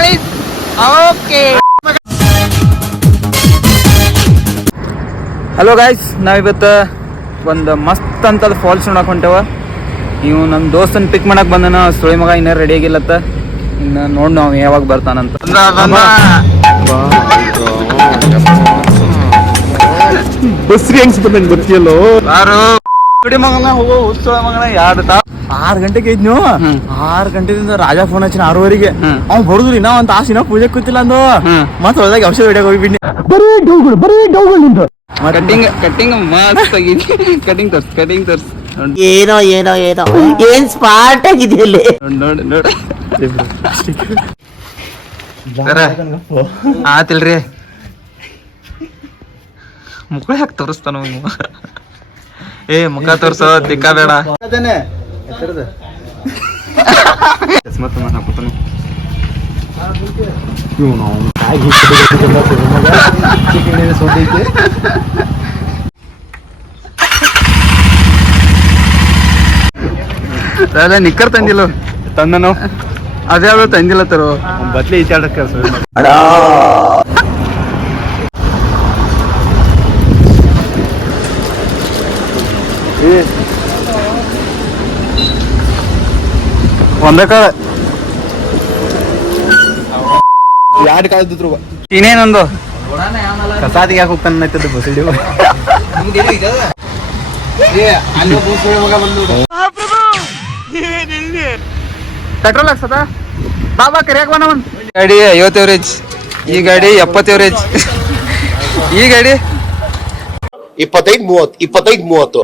Please. Okay. Hello guys, ನಾವಿವತ್ತು ಒಂದು ಮಸ್ತ್ ಅಂತದ ಫಾಲ್ಸ್ ನೋಡಕ್ ಹೊಂಟೇವ. ಇವು ನಮ್ಮ ದೋಸ್ತನ ಪಿಕ್ ಮಾಡಕ್ ಬಂದನ. ಸುಳಿ ಮಗ ಇನ್ನೂ ರೆಡಿ ಆಗಿಲ್ಲತ್ತ. ಇನ್ನು ನೋಡಿ ನಾವು ಯಾವಾಗ ಬರ್ತಾನಂತ. ಬಸ್ರಿ ಹೆಂಗ್ಸ್ ಬಂದಂಗೆ ಬರ್ತೀಯಲ್ಲೋ. ಯಾರು ಕುಡಿ ಮಗನ ಹೋಗೋ ಹುಚ್ಚೋಳ ಮಗನ 6 ಗಂಟೆಗೆ ಇದ್ನು. 6 ಗಂಟೆದಿಂದ ರಾಜಾ ಫೋನ್ ಹಚ್ಚಿನ 6 ಗಂಟೆಗೆ. ಅವ್ನು ಬರುದ್ರಿ ಇನ್ನ ಒಂದ್ ತಾಸು ಇನ್ನ ಪೂಜೆ ಕೂತಿಲ್ಲ ಅಂದು. ಮತ್ ಹೊರದಾಗ ಔಷಧ ಹೊಡಿಯಕ್ ಹೋಗ್ಬಿಡ್ನಿ. ಬರೀ ಡೌಗಳು ನಿಂತು. ಕಟ್ಟಿಂಗ್ ಮಸ್ತ್ ಆಗೈತಿ. ಕಟಿಂಗ್ ತರ್ಸ್ ಏನೋ ಏನ್ ಸ್ಮಾರ್ಟ್ ಆಗಿದೆಯಲ್ಲಿ. ನೋಡಿ ಆತಿಲ್ರಿ. ಮುಖ ಯಾಕೆ ತೋರಿಸ್ತಾನ ಮುಖ ತೋರ್ಸೋ ತಿಕ್ಕ ಬೇಡ. ನಿಕ್ಕರ್ ತಂದಿಲ್ಲ ತಂದನು. ಅದೇ ಯಾವ್ದು ತಂದಿಲ್ಲ ತರೋ ಬದ್ಲಿ ಈಚಾಡಕ್ಕೆ ಒಂದೇ ಕಾಲ ಯಾರು ಕಾಲದಿದ್ರು ಇನ್ನೇನೊಂದು ಕಸಾದಿಗೆ ಯಾಕೆ ಹೋಗ್ತಾನೆ ಬಸ್ಸಿಡಿ. ಪೆಟ್ರೋಲ್ ಹಾಕ್ಸದ ಬಾಬಾ ಕರಿಯಾಕ ಬಂದವನ್. ಗಾಡಿ 50 ಎವರೇಜ್, ಈ ಗಾಡಿ 70 ಎವರೇಜ್, ಈ ಗಾಡಿ 25-30.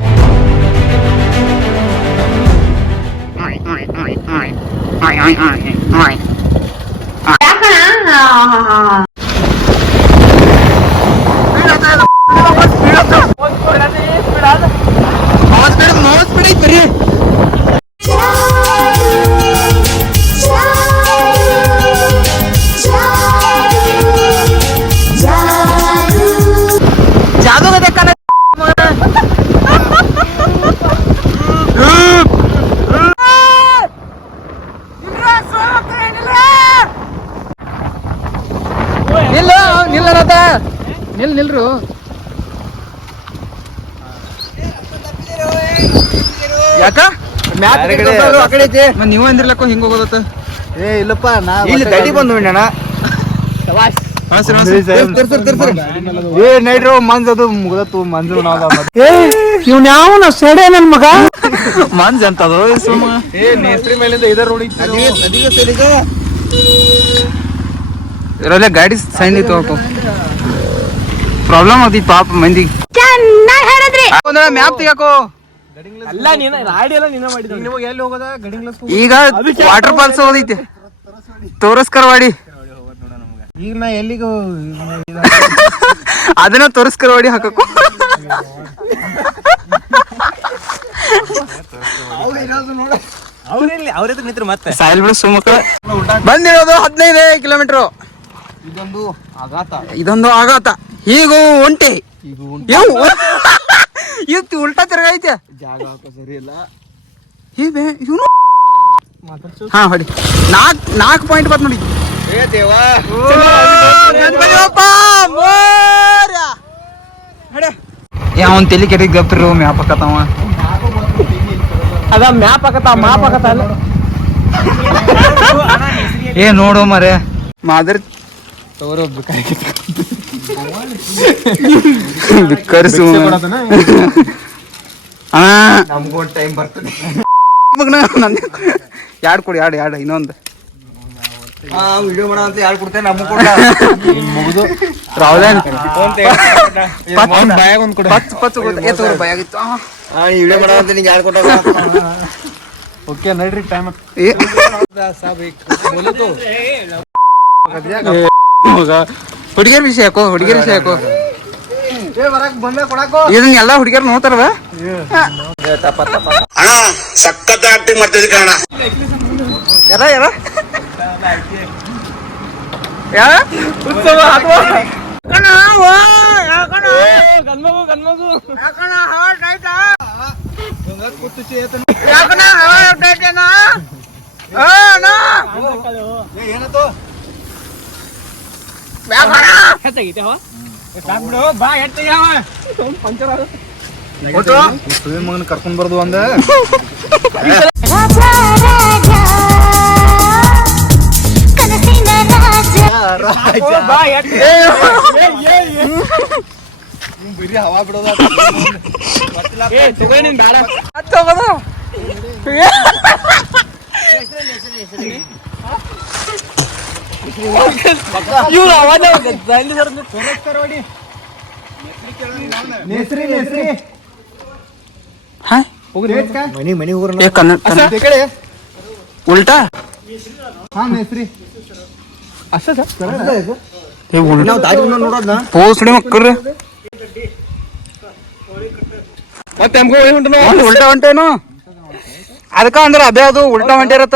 ನಿಲ್ರು ಯಾಕ ನೀವು ಅಂದಿರ್ಲಕ್ಕ ಹಿಂಗ ಹೋಗೋದತ್ತ. ಇಲ್ಲಪ್ಪ ನಾ ಇಲ್ಲಿ ದಡಿ ಬಂದು ಅಣ್ಣ. ನೈಟ್ರು ಮಂಜದು ಮುಗ್ದತ್ತು. ಮಂಜು ಇವ್ನ ಯಾವನ ಸೆಡೆ ನನ್ ಮಗ. ಮಂಜ್ ಅಂತದು ನೇಸ್ರಿ ಮೇಲಿಂದ ಇದರ ರೋಡಿ ಇರಲ್ಲ ಗಾಡಿ ಸೈನ್ ಇತ್ತು. ಪ್ರಾಬ್ಲಮ್ ಆಗಿ ಪಾಪ ಮಂದಿ. ಮ್ಯಾಪ್ ತೆಗಾಕೋ. ಈಗ ವಾಟರ್ ಫಾಲ್ಸ್ ಹೋದೈತಿ ತೋರಸ್ಕರವಾಡಿ. ಈಗ ನಾ ಎಲ್ಲಿಗೂ ಅದನ್ನ ತೋರಸ್ಕರವಾಡಿ ಹಾಕಕು. ಅವ್ರ ನಿಂತ್ರು ಮತ್ತೆ ಸಾಯಿಲ್ ಬಿಡು ಸುಮಕ. ಬಂದಿರೋದು 15 ಕಿಲೋಮೀಟರ್. ಇದೊಂದು ಆಘಾತ. ಹೀಗೂ ಒಂಟಿ ಇವತ್ತು ಉಲ್ಟಾ ತಿರ್ಗೈತೆ. ಜಾಗ ಸರಿ ಇಲ್ಲ. ಹಾ ಹೊಡಿ. 4 ಪಾಯಿಂಟ್ ಬತ್ ನೋಡಿ. ಅವನ್ ತಲಿ ಕೆಟ್ಟಿದ್ ಗಪ್ತಿರು ಮ್ಯಾಪ್ ಹಾಕತ್ತವ. ಅದ ಮ್ಯಾಪ್ ಹಾಕತ್ತ ಮಾಪ್ ಹಾಕತ್ತ ಅಲ್ಲ. ನೋಡು ಮರೆ ಮಾದರ್ ಬಿಕ್ಕರಿಸು. ನಮ್ಗೊಂದು ಟೈಮ್ ಬರ್ತದೆ. ಯಾಡ್ ಕೊಡಿ ಯಾಡ್ ಇನ್ನೊಂದು ವಿಡಿಯೋ ಮಾಡೋ ಅಂತ ಯಾರು ಕೊಡ್ತೇನೆ. ನಮ್ಗೆ ಕೊಡ ಮುಗಿದು ರಾಹುಲ್ ವಿಡಿಯೋ ಮಾಡೋ ಅಂತ ನೀನು ಯಾರು ಕೊಟ್ಟ. ಓಕೆ ನಡ್ರಿ ಟೈಮ್ ಹುಡುಗಿಯರ್ ವಿಷಯ ಯಾಕೋ ಇದನ್ನೆಲ್ಲ ಹುಡುಗಿಯರ್ ನೋಡ್ತಾರವ. ಸಖತ್ ಆಕ್ಟಿಂಗ್ ಮಾಡ್ತಿದ್ದೆ ಕಾರಣ. ಯಾರ ಉತ್ಸವ ಮಗನ ಕರ್ಕೊಂಡ್ ಬರ್ದು ಅಂದ ಬರೀ ಹವಾ ಬಿಡೋದ ಮನಿ ಉಲ್ಟಾ ಪೋಸ್ಡಿ ಮಕ್ಕಳ್ರಿ ಉಲ್ಟಾ ಹೊಂಟೇನು ಅದಕ್ಕ ಅಂದ್ರ ಅದೇ ಅದು ಉಲ್ಟಾ ಹೊಂಟಿರತ್ತ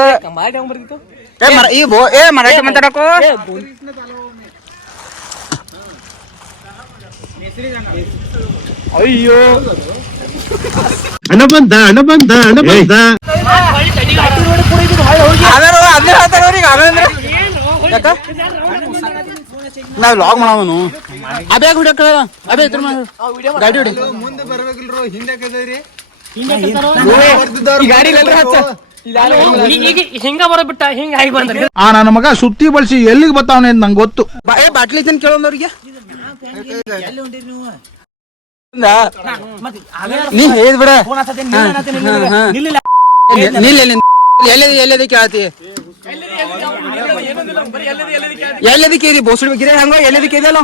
ಏ ಮರಾಠಿ ಮಾತಾಡಕೋ ಅಯ್ಯೋ ಹಣ ಬಂದ ನಾವ್ ಲಾಗ್ ಮಾಡವನು ಅದೇ ಹುಡುಕ ಅದೇ ಗಾಡಿ ಹೊಡಿ ಮುಂದೆ ಬರ್ಬೇಕಿಲ್ರು ಹಿಂದೆ ಹಿಂಗ ಬರಬಿಟ್ಟ ಹಿಂಗ ಆಗಿ ಬಂದ್ರಿ ಆ ನನ್ನ ಮಗ ಸುತ್ತಿ ಬಳಸಿ ಎಲ್ಲಿಗೆ ಬರ್ತಾವನೆ ಅಂತ ನಂಗೆ ಗೊತ್ತು. ಬಾಟ್ಲಿ ತಿನ್ ಕೇಳೋದವ್ರಿಗೆ ನೀ ಹೇಳಿದ್ ಬಿಡ ಎಲ್ಲದಿ ಕೇಳತಿ ಎಲ್ಲದಿ ಕೇಳಿ ಬೋಸಡಿ ಗಿರೆ ಹಂಗ ಎಲ್ಲದಿ ಕೇಳಲ್ಲ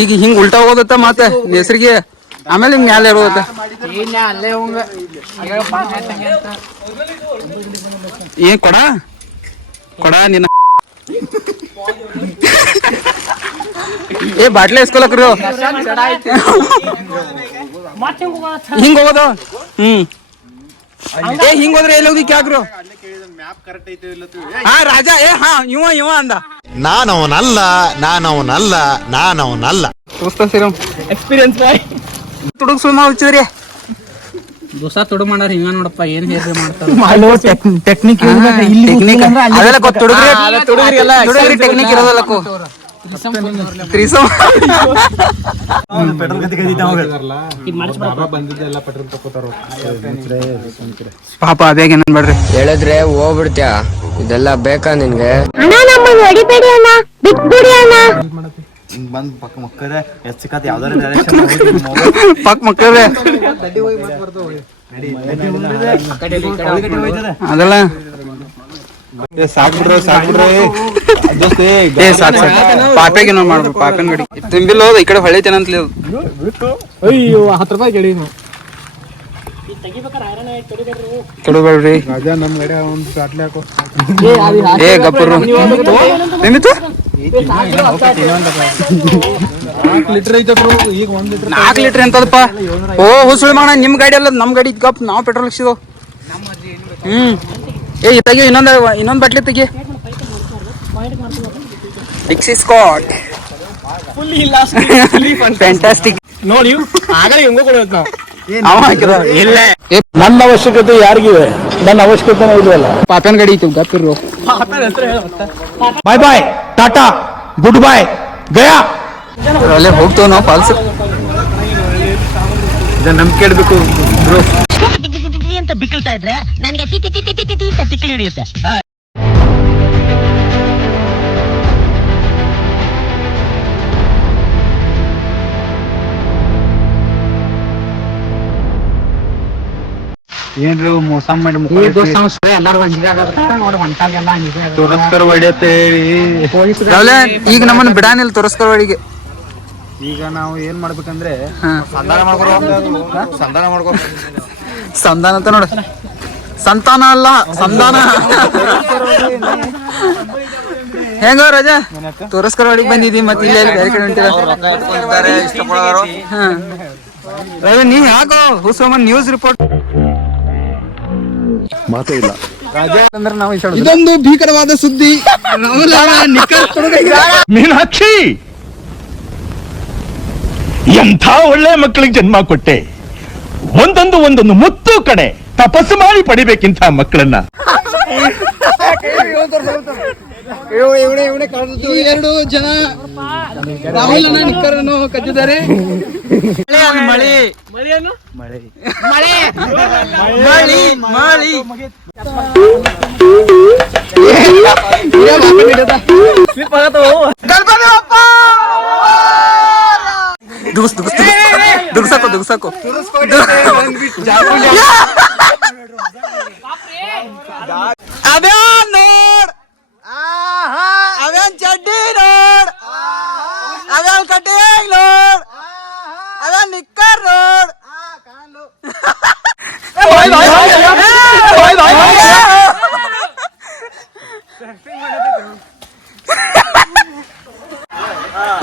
ಈಗ ಹಿಂಗ್ ಉಲ್ಟಾ ಹೋಗೋದತ್ತ ಮತ್ತೆ ಹೆಸರಿಗೆ ಆಮೇಲೆ ಹಿಂಗ್ ಮ್ಯಾಲೆ ಇರೋದತ್ತ ಏನ್ ಕೊಡ ನಿನ್ನ ಏ ಬಾಟ್ಲೆ ಇಸ್ಕೊಲಕ್ರಿ ಹಿಂಗ್ ಹೋಗೋದು ಏ ಹಿಂಗ್ ಹೋದ್ರೆ ಎಲ್ಲಿ ಹೋಗಿ ಕ್ಯಾಕ್ರು ಹಾ ರಾಜ ಏ ಹಾ ಇವ ಅಂದ ನಾನವನಲ್ಲ ತೋರಿಸ್ತಾ ಎಕ್ಸ್ಪೀರಿಯನ್ಸ್ ತುಡುಗ್ ಸುಮ್ಮ ಹುಚ್ಚಿದ್ರಿ ದೋಸಾ ತುಡು ಮಾಡಾರ ಹಿಂಗ ನೋಡಪ್ಪ ಏನ್ ಹೇಳಿ ಮಾಡ್ತಾರ ಟೆಕ್ನಿಕ್ ಟೆಕ್ನಿಕ್ ಇರೋದಲ್ಲ ಪಾಪ ಅದೇಗ ಬೇಡ್ರಿ ಹೇಳಿದ್ರೆ ಹೋಗ್ಬಿಡ್ತ್ಯಾ ಇದೆಲ್ಲ ಬೇಕಾ ನಿನ್ಗೆ ಹಿಂಗ್ ಬಂದ್ ಪಕ್ಕ ಮಕ್ಕಳೇ ಎಚ್ಚಕಾತ ಯಾವ್ದಾರ ಪಕ್ ಮಕ್ಕಳ್ರೆ ಅದಲ್ಲ ಸಾಕ್ಬಿಡ್ರಿ ಪಾಪ್ಯಾಗ ಏನೋ ಮಾಡ್ಬೇಕು ಪಾಪ್ಯನ್ ಗಡಿ ತುಂಬಿಲ್ಲ ಹೋದ ಈ ಕಡೆ ಹೊಳಿತೇನಂತಲಿ ಅಯ್ಯೋ 10 ರೂಪಾಯಿ ಗಡಿ ಕೆಡಬೇಡ್ರಿ ರಾಜಾ ನಮ್ ಗಡೆ ಒಂದು ಸಾಟ್ಲಿ ಹಾಕೋ. ಏ ಗಪ್ಪರು ಏನಿತ್ತು 4 ಲೀಟರ್ ಐತಪ್ಪ ಈಗ 1 ಲೀಟರ್ 4 ಲೀಟರ್ ಎಂತದಪ್ಪ ಓ ಹುಸುಳಿ ಮಾಡ ನಿಮ್ ಗಾಡಿ ಅಲ್ಲ ನಮ್ ಗಾಡಿ ಗಪ್ ನಾವು ಪೆಟ್ರೋಲ್ ಹಾಕ್ಸಿದೋ ಏ ತೆಗಿ ಇನ್ನೊಂದ್ ಬಾಟ್ಲಿ ತೆಗಿ ಡಿಕ್ಸಿ ಸ್ಕಾಟ್ ಫ್ಯಾಂಟಾಸ್ಟಿಕ್ ನೋಡಿ ಆಗಲೇ ಹೆಂಗೋ ಕೊಡೋದು ನಾವು ಅವ ಹಾಕಿದ ಇಲ್ಲ ನನ್ನ ಅವಶ್ಯಕತೆ ಯಾರಿಗಿವೆ? ನನ್ನ ಅವಶ್ಯಕತೆನೇ ಇಲ್ವಲ್ಲ. ಪಾಪನ್ ಗಾಡಿ ಇತ್ತು ಗಪ್ಪಿರು ಬಾಯ್ ಬಾಯ್ ಟಾಟಾ ಗುಡ್ ಬಾಯ್ ಗಯಾ ಅಲ್ಲೇ ಹೋಗ್ತೇವೆ ನಾವು ಫಾಲ್ಸ್ ನಂಬಿಕೆ ಇಡ್ಬೇಕು ಅಂತ ಬಿಕ್ಕಳ್ತಾ ಇದ್ರೆ ನನಗೆ ತಿಕ್ಕಿ ಹಿಡಿಯುತ್ತೆ. ಏನ್ರಿ ಮೋಸ ಮಾಡಿ ತೋರಸ್ಕರ್ ಹೊಡಿಯತ್ತೇವಿ ಈಗ ನಮ್ಮನ್ನ ಬಿಡಾನಿಲ್ಲ ತೋರಿಸ್ಕೊಳ್ವಳಿಗೆ ಈಗ ನಾವು ಏನ್ ಮಾಡ್ಬೇಕಂದ್ರೆ ಸಂಧಾನ ಅಂತ ನೋಡ ಸಂತಾನ ಅಲ್ಲ ಸಂಧಾನ ಹೆಂಗ ರಜಾ ತೋರಿಸ್ಕೊಳ್ವಳಿಗೆ ಬಂದಿದ್ದಿ ಮತ್ತೆ ಇಲ್ಲೇ ಬೇರೆ ಕಡೆ ಹೊಂಟಿರ ರವಿ ನೀ ಯಾಕೋ ಹುಸಮನ್ ನ್ಯೂಸ್ ರಿಪೋರ್ಟ್ ಮಾತೇ ಇಲ್ಲ. ಅಂದ್ರೆ ನಾವು ಇದೊಂದು ಭೀಕರವಾದ ಸುದ್ದಿ. ಮೀನಾಕ್ಷಿ ಎಂಥ ಒಳ್ಳೆ ಮಕ್ಕಳಿಗೆ ಜನ್ಮ ಕೊಟ್ಟೆ. ಒಂದೊಂದು ಮುತ್ತು ಕಣೆ, ತಪಸ್ಸು ಮಾಡಿ ಪಡಿಬೇಕಿಂತ ಮಕ್ಕಳನ್ನ. ಎರಡು ಜನ ರಾಹುಲ್ ಅಣ್ಣ ನಿಕ್ಕರನ್ನು ಕದ್ದಿದ್ದಾರೆ. ಮಳೆ ಮಳೆ ಮಳೆ ಮಳಿ ಮಳಿ ದುಗ್ಸಾಕು ದುಗ್ಸಾಕು ಅದ್ಯಾನ್ ನೋಡ್ ಅದ್ಯಾನ್ ಚಡ್ಡಿ ನೋಡ್ ಅದ್ಯಾನ್ ಕಟ್ಟಿಂಗ್ ನೋಡ್ ಅದ್ಯಾನ್ ನಿಕ್ಕರ್ ನೋಡ್.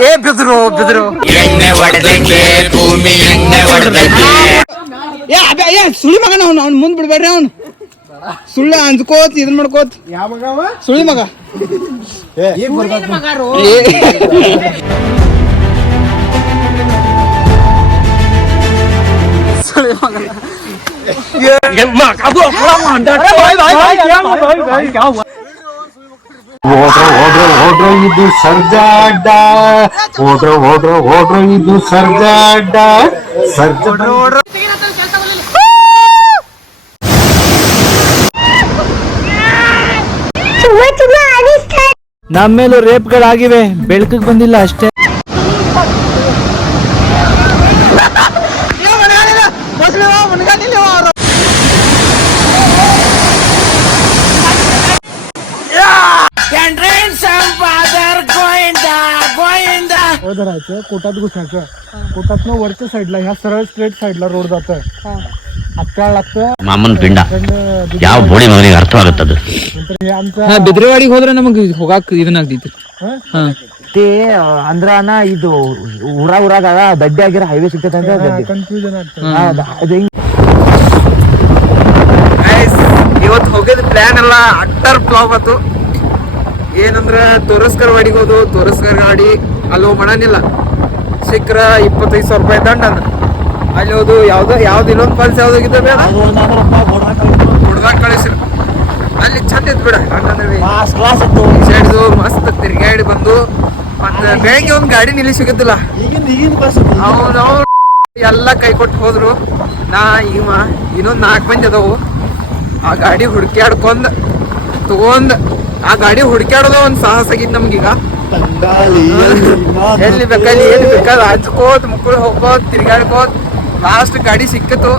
ಏ ಬಿದ್ರು ಬಿದ್ರು ಎಣ್ಣೆ ಹೊಡೆದಕ್ಕೆ ಭೂಮಿ ಎಣ್ಣೆ ಹೊಡೆದಕ್ಕೆ ಏ ಸುಳಿ ಮಗನ ಅವ್ನು ಮುಂದ್ ಬಿಡ್ಬೇಡ್ರಿ ಅವ್ನು ಸುಳ್ಳ ಅಂದ್ಕೋತ್ ಇದನ್ ಮಾಡ್ಕೋತ್ ಸುಳಿ ಮಗ ಸುಳಿ ಮಗ ಹೋಡ್ರೋ ಇದು ಸರ್ಜಾಡ್ಡ ಹೋಡ್ರೋ ಇದು ಸರ್ಜಾಡ್ಡ ನಮ್ಮೇಲೂ ರೇಪ್ಗಳಾಗಿವೆ, ಬೆಳಕಿಗೆ ಬಂದಿಲ್ಲ ಅಷ್ಟೇ. होदरायचं कोटात घुसायचं कोटातनं वरच्या साईडला ह्या सरळ स्ट्रेट साईडला रोड जातोय हत्याळ लागतं ಮಾಮನ್ ಪಿಂಡ ಯಾವ ಬೋಳಿ ಮಗನಿಗೆ ಅರ್ಥವಾಗುತ್ತದು. नंतर हे आमचं ಬಿದ್ರವಾಡಿಗೆ ಹೋದ್ರೆ ನಮಗ್ ಹೋಗಾಕ್ ಇದನ್ನಾಗ್ತೈತಿ. ते ಅಂದ್ರ ಅಣ್ಣ ಇದು ಊರಾಗ ದಡ್ಡಿ ಆಗಿರೋ ಹೈವೇ ಸಿಗ್ತೈತೆ ಅಂತ ಕನ್ಫ್ಯೂಷನ್ ಆಗ್ತದೆ. ಇವತ್ತು ಹೋಗಿದ್ ಪ್ಲಾನ್ ಎಲ್ಲ ಅಟ್ಟರ್ ಫ್ಲಾಪ್ ಆತು. ಏನಂದ್ರ ತೋರಸ್ಕರ್ ವಾಡಿಗೆ ಹೋದು ತೋರಸ್ಕರ್ ಗಾಡಿ ಅಲ್ಲಿ ಮಾಡನಿಲ್ಲ ಸಿಕ್ಕ್ರ 25,000 ರೂಪಾಯಿ ದಂಡ ಅದ. ಅಲ್ಲಿ ಹೋದು ಯಾವ್ದು ಇನ್ನೊಂದು ಫಾಲ್ಸ್ ಯಾವ್ದಾಗಿದ್ದ ಬೇಡ ಹುಡ್ದಾಗ ಕಳಿಸಿರು ಅಲ್ಲಿ ಚಂದ ಇತ್ತು ಬಿಡ. ಸೈಡ್ದು ಮಸ್ತ್ ತಿರ್ಗಾಡಿ ಬಂದು ಮತ್ತೆ ಬೆಳಗ್ಗೆ ಒಂದ್ ಗಾಡಿ ನಿಲ್ಲಿ ಸಿಗುತ್ತಿಲ್ಲ. ಅವ್ನು ಎಲ್ಲ ಕೈ ಕೊಟ್ಟು ಹೋದ್ರು. ನಾ ಇವ ಇನ್ನೊಂದ್ 4 ಮಂದಿ ಅದಾವು. ಆ ಗಾಡಿ ಹುಡ್ಕ್ಯಾಡ್ಕೊಂಡ್ ತಗೊಂಡ್ ಆ ಗಾಡಿ ಹುಡ್ಕ್ಯಾಡೋದು ಒಂದ್ ಸಾಹಸ ಆಗಿದ್ ನಮ್ಗೀಗ. ಎಲ್ಲಿ ಬೇಕಲ್ಲಿ ಎಲ್ಲಿ ಬೇಕಾದ ಹಚ್ಕೋತ್ ಮುಕ್ಕಳು ಹೋಗೋತ್ ತಿರ್ಗಾಡ್ಕೋತ್ ಲಾಸ್ಟ್ ಗಾಡಿ ಸಿಕ್ಕಿತು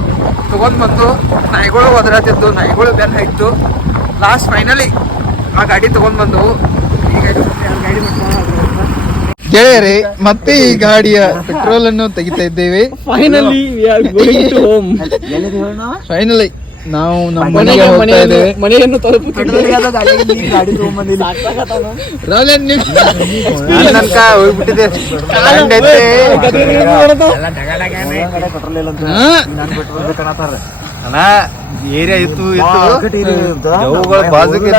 ತಗೊಂಡ್ ಬಂದು ನಾಯಿಗಳು ಒದರಾತಿತ್ತು, ನಾಯಿಗಳು ಬೆನ್ನ ಇತ್ತು. ಲಾಸ್ಟ್ ಫೈನಲಿ ಆ ಗಾಡಿ ತಗೊಂಡ್ ಬಂದು ಈ ಗಾಡಿ ಗೆಳೆಯರೇ ಮತ್ತೆ ಈ ಗಾಡಿಯ ಪೆಟ್ರೋಲ್ ಅನ್ನು ತೆಗಿತಾ ಇದ್ದೇವೆ. ಫೈನಲಿ ನಾವು ನಮ್ಮ ಮನೆಗೆ ಹೋಗ್ತಾ ಇದ್ದೇವೆ. ಮನೆಯನ್ನು ತನಕ ಹೋಗ್ಬಿಟ್ಟಿದೆ. ಅಣ್ಣ ಏರಿಯಾ ಇತ್ತು ಬಾಜುಗೆ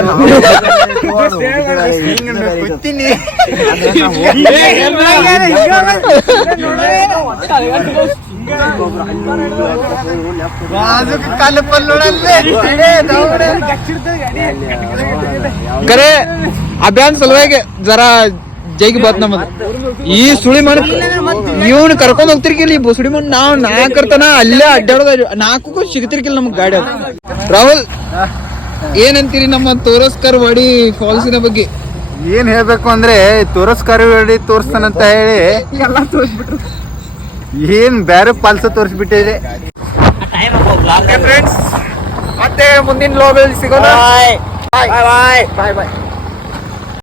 ಕರೆ ಅಭಿಯಾನ ಸಲುವಾಗಿ ಜರಾ ಜೈಗಿ ಬತ್ ನಮ್ಮದು ಈ ಸುಳಿ ಮಣ ಇವ್ನ ಕರ್ಕೊಂಡ್ ಹೋಗ್ತಿರ್ಕಿಲ್ಲ. ಈ ಸುಳಿ ಮಣ್ ನಾವ್ 4 ತನ ಅಲ್ಲೇ ಅಡ್ಡಾಡೋದ 4 ಸಿಗ್ತಿರ್ಕಿಲ್ಲ ನಮಗ್ ಗಾಡಿ. ರಾಹುಲ್ ಏನಂತೀರಿ ನಮ್ಮ ತೋರಸ್ಕರ್ ವಾಡಿ ಫಾಲ್ಸಿನ ಬಗ್ಗೆ? ಏನ್ ಹೇಳ್ಬೇಕು ಅಂದ್ರೆ ತೋರಸ್ಕರ್ ವಾಡಿ ತೋರಿಸ್ತಾನಂತ ಹೇಳಿ ಎಲ್ಲ ತೋರಿಸ್ಬಿಟ್ರು. ಏನ್ ಬೇರೆ ಪಾಲ್ಸ ತೋರಿಸ್ಬಿಟ್ಟಿದೆ. ಫ್ರೆಂಡ್ಸ್ ಮತ್ತೆ ಮುಂದಿನ ಲಾಗಲ್ಲಿ ಸಿಗೋಣ. ಬಾಯ್ ಬಾಯ್.